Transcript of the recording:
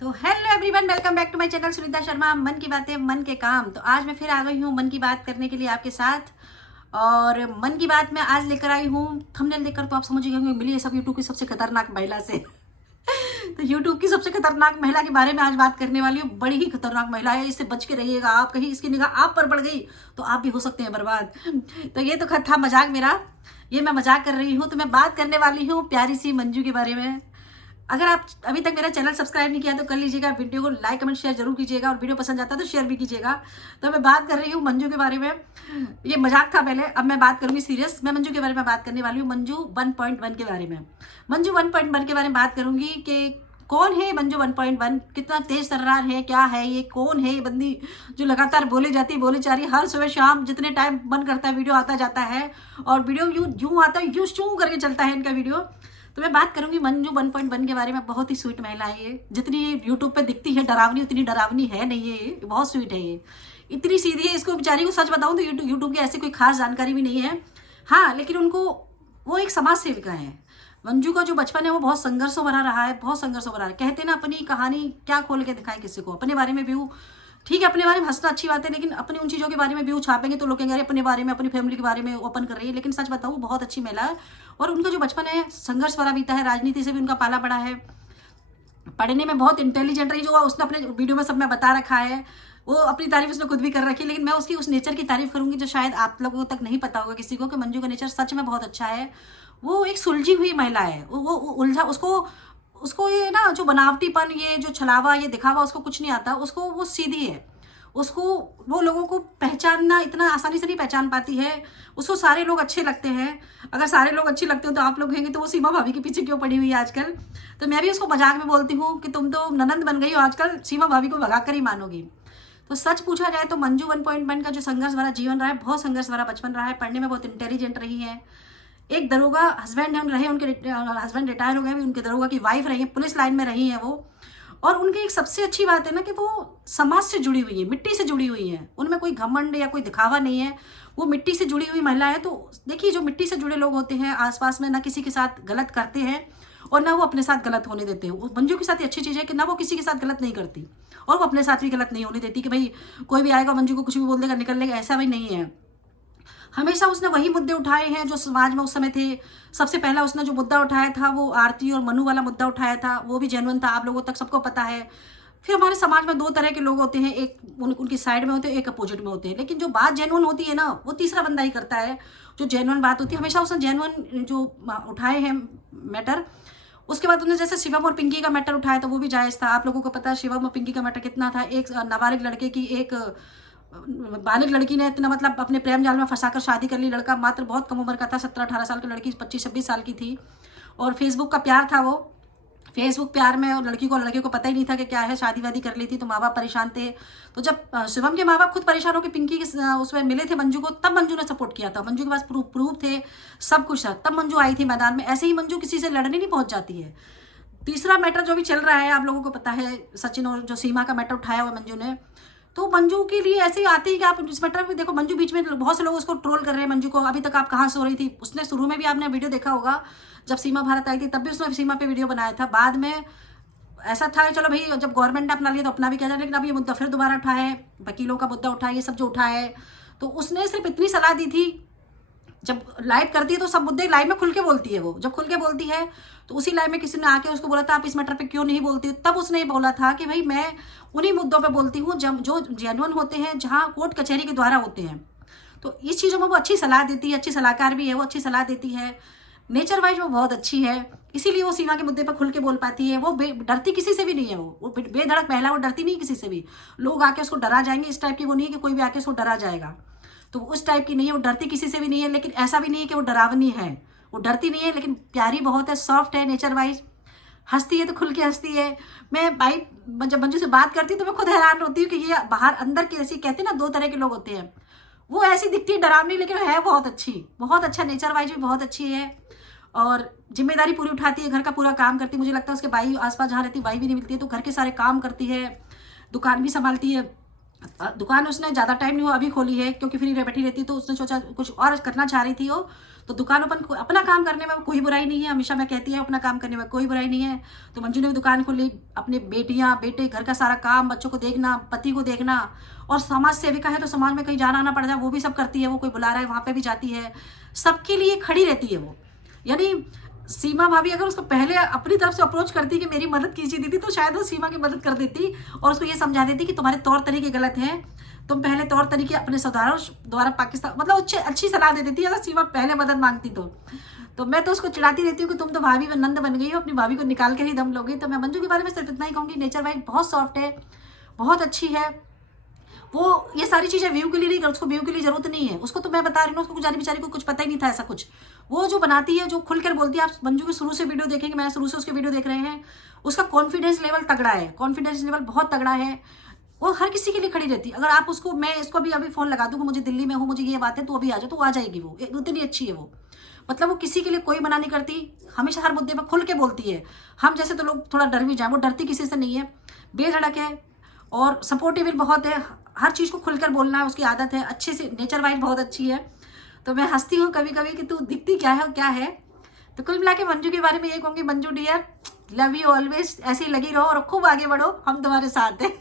तो hello everyone, welcome back to my channel Sunita Sharma. मन की बातें मन के काम। तो आज मैं फिर आ गई हूँ मन की बात करने के लिए आपके साथ। और मन की बात में आज लेकर आई हूँ, थंबनेल देखकर तो आप समझ गए होंगे, मिली है सब यूट्यूब की सबसे खतरनाक महिला से। तो यूट्यूब की सबसे खतरनाक महिला के बारे में आज बात करने वाली हूँ। बड़ी ही खतरनाक महिला है, इससे बच के रहिएगा। आप कहीं इसकी निगाह आप पर पड़ गई तो आप भी हो सकते हैं बर्बाद। तो ये तो था मजाक मेरा, ये मैं मजाक कर रही हूँ। तो मैं बात करने वाली हूँ प्यारी सी मंजू के बारे में। अगर आप अभी तक मेरा चैनल सब्सक्राइब नहीं किया तो कर लीजिएगा, वीडियो को लाइक कमेंट शेयर जरूर कीजिएगा, और वीडियो पसंद आता है तो शेयर भी कीजिएगा। तो मैं बात कर रही हूँ मंजू के बारे में। ये मजाक था पहले, अब मैं बात करूंगी सीरियस। मैं मंजू के बारे में बात करने वाली हूँ, मंजू 1.1 के बारे में। मंजू 1.1 के बारे में बात करूंगी कि कौन है मंजू 1.1, कितना तेज तर्रार है, क्या है ये, कौन है ये बंदी जो लगातार बोली जाती है, बोली जा रही है। हर सुबह शाम जितने टाइम मन करता है वीडियो आता जाता है, और वीडियो यूं आता है, यूं शू करके चलता है इनका वीडियो। तो मैं बात करूंगी मंजू 1.1 के बारे में। बहुत ही स्वीट महिला है ये। जितनी यूट्यूब पे दिखती है डरावनी, उतनी डरावनी है नहीं ये, बहुत स्वीट है ये। इतनी सीधी है, इसको बेचारी को सच बताऊं तो यूट्यूब की ऐसी कोई खास जानकारी भी नहीं है। हाँ, लेकिन उनको वो एक समाज सेविका है। मंजू का जो बचपन है वो बहुत संघर्षों भरा रहा है, बहुत संघर्षों भरा है। कहते ना, अपनी कहानी क्या खोल के दिखाएं किसी को, अपने बारे में भी ठीक है, अपने बारे में हंसना अच्छी बात है, लेकिन अपनी उन चीज़ों के बारे में भी छापेंगे तो लोग कहेंगे अरे अपने बारे में, अपनी फैमिली के बारे में ओपन कर रही है। लेकिन सच बताऊँ, बहुत अच्छी महिला है। और उनका जो बचपन है संघर्ष भरा बीता है, राजनीति से भी उनका पाला पड़ा है। पढ़ने में बहुत इंटेलिजेंट रही, जो उसने अपने वीडियो में सब में बता रखा है। वो अपनी तारीफ उसने खुद भी कर रखी है, लेकिन मैं उसकी उस नेचर की तारीफ करूंगी जो शायद आप लोगों तक नहीं पता होगा किसी को, कि मंजू का नेचर सच में बहुत अच्छा है। वो एक सुलझी हुई महिला है। वो उलझा, उसको ये ना जो बनावटीपन, ये जो छलावा, ये दिखावा उसको कुछ नहीं आता। उसको वो सीधी है। उसको वो लोगों को पहचानना इतना आसानी से नहीं पहचान पाती है। उसको सारे लोग अच्छे लगते हैं। अगर सारे लोग अच्छे लगते हो तो आप लोग कहेंगे तो वो सीमा भाभी के पीछे क्यों पड़ी हुई है आजकल। तो मैं भी उसको मजाक में बोलती हूँ कि तुम तो ननंद बन गई हो आजकल, सीमा भाभी को भगा कर ही मानोगी। तो सच पूछा जाए तो मंजू 1.1 का जो संघर्ष भरा जीवन रहा है, बहुत संघर्ष भरा बचपन रहा है। पढ़ने में बहुत इंटेलिजेंट रही है। एक दरोगा हस्बैंड रहे उनके, हस्बैंड रिटायर हो गए, उनके दरोगा की वाइफ रही है, पुलिस लाइन में रही है वो। और उनकी एक सबसे अच्छी बात है ना कि वो समाज से जुड़ी हुई है, मिट्टी से जुड़ी हुई है। उनमें कोई घमंड या कोई दिखावा नहीं है। वो मिट्टी से जुड़ी हुई महिला है। तो देखिए, जो मिट्टी से जुड़े लोग होते हैं आसपास में, ना किसी के साथ गलत करते हैं और ना वो अपने साथ गलत होने देते हैं। मंजू के साथ अच्छी चीज़ है कि ना वो किसी के साथ गलत नहीं करती, और वो अपने साथ भी गलत नहीं होने देती कि भाई कोई भी आएगा मंजू को कुछ भी बोल देगा, निकल लेगा, ऐसा भी नहीं है। हमेशा उसने वही मुद्दे उठाए हैं जो समाज में उस समय थे। सबसे पहला उसने जो मुद्दा उठाया था वो आरती और मनु वाला मुद्दा उठाया था, वो भी जेन्युइन था, आप लोगों तक सबको पता है। फिर हमारे समाज में दो तरह के लोग होते हैं, एक उनकी साइड में होते हैं, एक अपोजिट में होते हैं। लेकिन जो बात जेन्युइन होती है ना, वो तीसरा बंदा ही करता है। जो जेन्युइन बात होती है, हमेशा उसने जेन्युइन जो उठाए हैं मैटर। उसके बाद उन्होंने जैसे शिवम और पिंकी का मैटर उठाया था, वो भी जायज़ था। आप लोगों को पता है शिवम और पिंकी का मैटर कितना था। एक नाबालिग लड़के की, एक बालिग लड़की ने इतना मतलब अपने प्रेम जाल में फंसाकर शादी कर ली। लड़का मात्र बहुत कम उम्र का था, 17-18 साल की, लड़की 25-26 साल की थी। और फेसबुक का प्यार था वो। फेसबुक प्यार में, और लड़के को पता ही नहीं था कि क्या है, शादी वादी कर ली थी। तो माँ बाप परेशान थे। तो जब शिवम के माँ बाप खुद परेशान होकर पिंकी के उसमें मिले थे मंजू को, तब मंजू ने सपोर्ट किया था। मंजू के पास प्रूफ थे, सब कुछ था, तब मंजू आई थी मैदान में। ऐसे ही मंजू किसी से लड़ने नहीं पहुंच जाती है। तीसरा मैटर जो भी चल रहा है, आप लोगों को पता है, सचिन और जो सीमा का मैटर उठाया हुआ मंजू ने। तो मंजू के लिए ऐसे ही आती है कि आप इस मैटर में देखो, मंजू बीच में बहुत से लोग उसको ट्रोल कर रहे हैं मंजू को, अभी तक आप कहाँ सो रही थी। उसने शुरू में भी आपने वीडियो देखा होगा, जब सीमा भारत आई थी तब भी उसने सीमा पे वीडियो बनाया था। बाद में ऐसा था चलो भाई, जब गवर्नमेंट ने अपना लिया तो अपना भी किया जाए, लेकिन अब ये मुद्दा फिर दोबारा उठाया है, वकीलों का मुद्दा उठाया, ये सब जो उठाया है। तो उसने सिर्फ इतनी सलाह दी थी, जब लाइव करती है तो सब मुद्दे लाइव में खुल के बोलती है। वो जब खुल के बोलती है तो उसी लाइव में किसी ने आके उसको बोला था आप इस मैटर पे क्यों नहीं बोलती, तब उसने ये बोला था कि भाई मैं उन्हीं मुद्दों पे बोलती हूँ जो जेन्युइन होते हैं, जहाँ कोर्ट कचहरी के द्वारा होते हैं। तो इस चीज़ों में वो अच्छी सलाह देती है, अच्छी सलाहकार भी है, वो अच्छी सलाह देती है। नेचर वाइज वो बहुत अच्छी है, इसीलिए वो सीमा के मुद्दे पर खुल के बोल पाती है। वो डरती किसी से भी नहीं है। वो बेधड़क महिला, वो डरती नहीं किसी से भी। लोग आके उसको डरा जाएंगे, इस टाइप की वो नहीं है कि कोई भी आके उसको डरा जाएगा। तो उस टाइप की नहीं है, वो डरती किसी से भी नहीं है। लेकिन ऐसा भी नहीं है कि वो डरावनी है, वो डरती नहीं है, लेकिन प्यारी बहुत है, सॉफ्ट है नेचर वाइज। हंसती है तो खुल के हंसती है। मैं भाई जब मंजू से बात करती हूँ तो मैं खुद हैरान होती हूँ कि ये बाहर अंदर की, ऐसी कहते हैं ना, दो तरह के लोग होते हैं। वो ऐसी दिखती है डरावनी, लेकिन है बहुत अच्छी, बहुत अच्छा नेचर वाइज भी बहुत अच्छी है। और जिम्मेदारी पूरी उठाती है, घर का पूरा काम करती है। मुझे लगता है उसके भाई आसपास जहाँ रहती, भाई भी नहीं मिलती है, तो घर के सारे काम करती है, दुकान भी संभालती है। दुकान उसने ज़्यादा टाइम नहीं हुआ अभी खोली है, क्योंकि फ्री बैठी रहती, तो उसने सोचा कुछ और करना चाह रही थी वो। तो दुकान अपना काम करने में कोई बुराई नहीं है, हमेशा मैं कहती है अपना काम करने में कोई बुराई नहीं है। तो मंजू ने भी दुकान खोली, अपने बेटियां बेटे घर का सारा काम, बच्चों को देखना, पति को देखना, और समाज सेविका है तो समाज में कहीं जाना आना पड़ जाए वो भी सब करती है। वो कोई बुला रहा है वहाँ पे भी जाती है, सबके लिए खड़ी रहती है वो। यानी सीमा भाभी अगर उसको पहले अपनी तरफ से अप्रोच करती कि मेरी मदद कीजिए दीदी, तो शायद वो सीमा की मदद कर देती और उसको ये समझा देती कि तुम्हारे तौर तरीके गलत हैं, तुम पहले तौर तरीके अपने सुधारो, द्वारा पाकिस्तान मतलब अच्छी सलाह दे देती अगर सीमा पहले मदद मांगती तो मैं तो उसको चिढ़ाती रहती हूँ कि तुम तो भाभी नंद बन गई हो, अपनी भाभी को निकाल कर ही दम लोगी। तो मैं मंजू के बारे में सिर्फ इतना ही कहूँगी, नेचर वाइज बहुत सॉफ्ट है, बहुत अच्छी है वो। ये सारी चीज़ें व्यू के लिए नहीं, उसको व्यू के लिए जरूरत नहीं है, उसको तो मैं बता रही हूँ, उसको गुजारी बेचारी को कुछ पता ही नहीं था ऐसा कुछ। वो जो बनाती है, जो खुलकर बोलती है, आप मंजू की शुरू से वीडियो देखेंगे, मैं शुरू से उसके वीडियो देख रहे हैं, उसका कॉन्फिडेंस लेवल तगड़ा है, कॉन्फिडेंस लेवल बहुत तगड़ा है। वो हर किसी के लिए खड़ी रहती है। अगर आप उसको, मैं इसको भी अभी फोन लगा दूँ, मुझे दिल्ली में हूँ, मुझे ये बात है, तो अभी आ जाओ, तो आ जाएगी वो, उतनी अच्छी है वो। मतलब वो किसी के लिए कोई मना नहीं करती, हमेशा हर मुद्दे पर खुल के बोलती है। हम जैसे तो लोग थोड़ा डर भी जाए, वो डरती किसी से नहीं है, बेधड़क है और सपोर्टिव भी बहुत है, हर चीज़ को खुलकर बोलना है उसकी आदत है, अच्छे से नेचर वाइज बहुत अच्छी है। तो मैं हंसती हूँ कभी कभी कि तू दिखती क्या है और क्या है। तो कुल मिला के मंजू के बारे में ये कहूँगी, Manju dear love you always, ऐसे ही लगी रहो और खूब आगे बढ़ो, हम तुम्हारे साथ हैं।